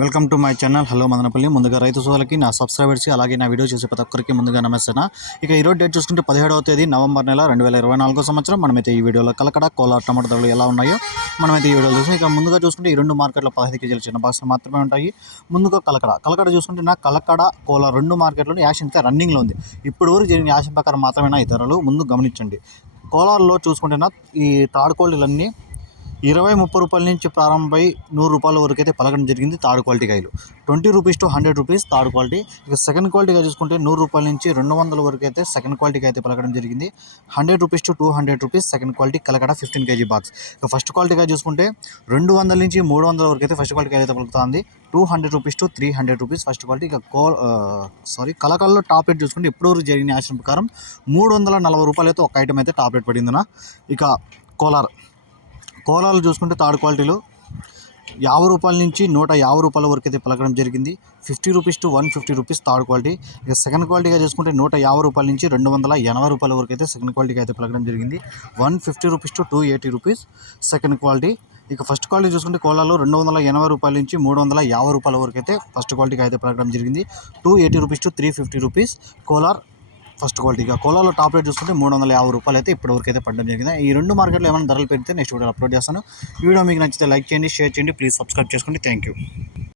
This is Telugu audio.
Welcome to my channel. Hello Madanapalle. ముందుగా రైతు సోదరులకి నా సబ్స్క్రైబర్స్కి అలాగే నా వీడియో చూసే ప్రతి ఒక్కరికి ముందుగా నమస్తేనా ఇక ఈరోజు డేట్ చూసుకుంటే పదిహేడవ తేదీ నవంబర్ నెల రెండు వేల ఇరవై నాలుగో సంవత్సరం. మనమైతే ఈ వీడియోలో కలకడ కోలార్ టమాటో ధరలు ఎలా ఉన్నాయో మనమైతే ఈ వీడియోలో చూసాం ఇక ముందుగా చూసుకుంటే ఈ రెండు మార్కెట్లో పదహైదు కేజీల చిన్న బాక్స్ మాత్రమే ఉంటాయి. ముందుగా కలకడ. కలకడ చూసుకుంటే నా కలకడ కోలార్ రెండు మార్కెట్లో యాషన్ అయితే రన్నింగ్లో ఉంది. ఇప్పుడు వరకు జరిగిన యాషన్ ప్రకారం మాత్రమే ఈ ధరలు? ముందు గమనించండి. కోలార్లో చూసుకుంటే నా ఈ తాడు కోళ్ళన్నీ ఇరవై ముప్పై రూపాయల నుంచి ప్రారంభమై నూరు రూపాయల వరకు అయితే పలకడం జరిగింది థర్డ్ క్వాలిటీ కాయలు. Twenty rupees to hundred rupees third quality. ఇక సెకండ్ క్వాలిటీగా చూసుకుంటే నూరు రూపాయల నుంచి రెండు వందల వరకు అయితే సెకండ్ క్వాలిటీకి అయితే పలకడం జరిగింది. Hundred rupees to two hundred rupees second quality Kalakada fifteen KG box. ఇక ఫస్ట్ క్వాలిటీగా చూసుకుంటే రెండు వందల నుంచి మూడు వందల వరకు అయితే ఫస్ట్ క్వాలిటీ అయితే పలుకుతుంది. Two hundred rupees to three hundred rupees first quality. ఇక కో సారీ కలకల్లో టాప్ రేట్ చూసుకుంటే ఇప్పుడు వరకు జరిగిన ఆశ్రమ ప్రకారం మూడు వందల నలభై రూపాయలు అయితే ఒక ఐటమ్ అయితే టాప్ రేట్ పడిందినా. ఇక కోలార్. కోలాలు చూసుకుంటే థర్డ్ క్వాలిటీలో యాభై రూపాయల నుంచి నూట యాభై రూపాయల వరకు అయితే పలకడం జరిగింది. Fifty rupees to one fifty rupees third quality. ఇక సెకండ్ క్వాలిటీగా చూసుకుంటే నూట యాభై రూపాయల నుంచి రెండు వందల ఎనభై రూపాయల వరకు అయితే సెకండ్ క్వాలిటీకి అయితే పలకడం జరిగింది. One fifty rupees to two eighty rupees second quality. ఇక ఫస్ట్ క్వాలిటీ చూసుకుంటే కోలాలో రెండు వందల ఎనభై రూపాయల నుంచి మూడు వందల యాభై రూపాయల వరకు అయితే ఫస్ట్ క్వాలిటీకి అయితే పలకడం జరిగింది. Two eighty rupees to three fifty rupees Kolar first క్వాలిటీగా కోలాలో టాప్ రేట్ చూసుకుంటే మూడు వందల యాభై రూపాయలు అయితే ఇప్పటివరకు అయితే పడడం జరిగింది. ఈ రెండు మార్కెట్లో ఏమైనా ధరలు పెడితే నెక్స్ట్ వీడియో అప్లోడ్ చేస్తాను. వీడియో మీకు నచ్చితే లైక్ చేయండి షేర్ చేయండి. ప్లీజ్ సబ్స్క్రైబ్ చేసుకోండి. Thank you.